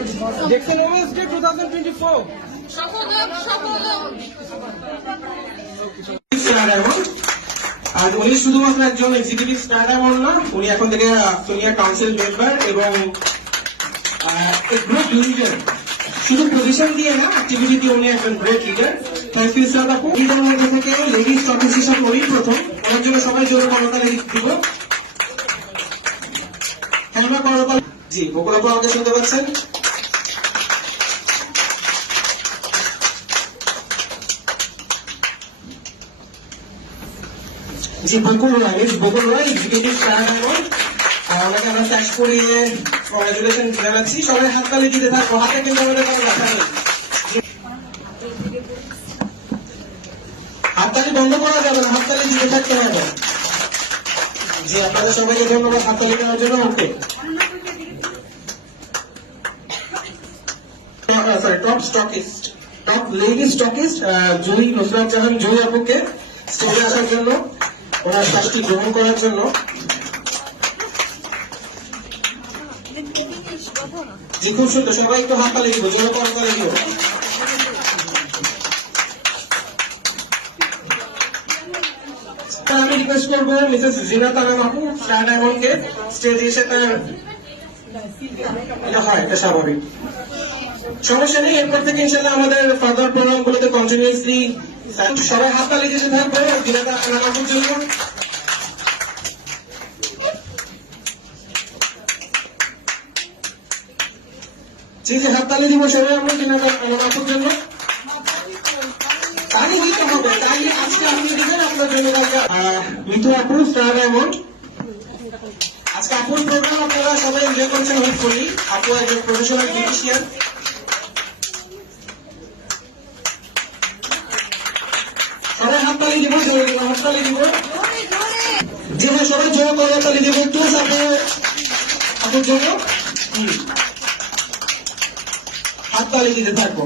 Dixon Women's Day 2024. আর উনি শুধুমাত্র একজন এক্সিকিউটিভ স্টার এমন না, উনি এখন থেকে সিনিয়র কাউন্সিল মেম্বার এবং গ্রেট লিডার। শুধু পজিশন দিয়ে না, অ্যাক্টিভিটি দিয়ে উনি একজন গ্রেট লিডার। তাই ফিউচার লিডার মধ্যে থেকে লেডিস স্টকিস্ট হিসাবে উনি প্রথম। ওনার জন্য সবাই জোরে করতালি দিব। আমরা করতালি। জি, বকুল আপু আমাকে শুনতে পাচ্ছেন? জি, বকুল রায় এক্সিকিউটিভ স্টার এমন। ওনাকে আমরা শেষ করিয়ে কংগ্রেচুলেশন জানাচ্ছি। সবাই হাততালি দিতে থাকবো, হাতে কিন্তু আমাদের কোনো ব্যথা নেই। হাততালি বন্ধ করা যাবে না, হাততালি দিতে থাকতে হবে। জি, আপনাদের সবাইকে ধন্যবাদ হাততালি দেওয়ার জন্য। ওকে, টপ লেডি স্টকিস্ট জুই নুসরাত জাহান জুই আপুকে স্টেজে আসার জন্য, ওনার শ্বাসটি গ্রহণ করার জন্য। জি, খুব সুন্দর। সবাই একটু হাততালি দিব, জোরে করতালি দিব। আমি রিকোয়েস্ট করবো মিসেস জিনাত আলম আপু স্টার ডায়মন্ডকে স্টেজে এসে তার এটা হয়, এটা স্বাভাবিক, সমস্যা নেই। এরপর থেকে ইনশাল্লাহ আমাদের ফার্দার প্রোগ্রাম গুলোতে কন্টিনিউসলি সবাই হাততালি দিতে থাকবো জিনাত আলম আপুর জন্য। জি জি, হাততালি দিব সবাই আমরা জিনাত আলম আপুর জন্য। তালি দিতে হবে, তালি আজকে আপনি দিবেন আপনার জন্য। মিতু আপু স্টার ডায়মন্ড, আজকে আপুর প্রোগ্রাম আপনারা সবাই এনজয় করছেন হোপফুলি। আপু একজন প্রফেশনাল বিউটিশিয়ান। সবাই হাততালি দিব, জোরে দিব, হাততালি দিব। জি হ্যাঁ, সবাই জোরে করে হাততালি দিব একটু আপুর জন্য। হাততালি দিতে থাকবো।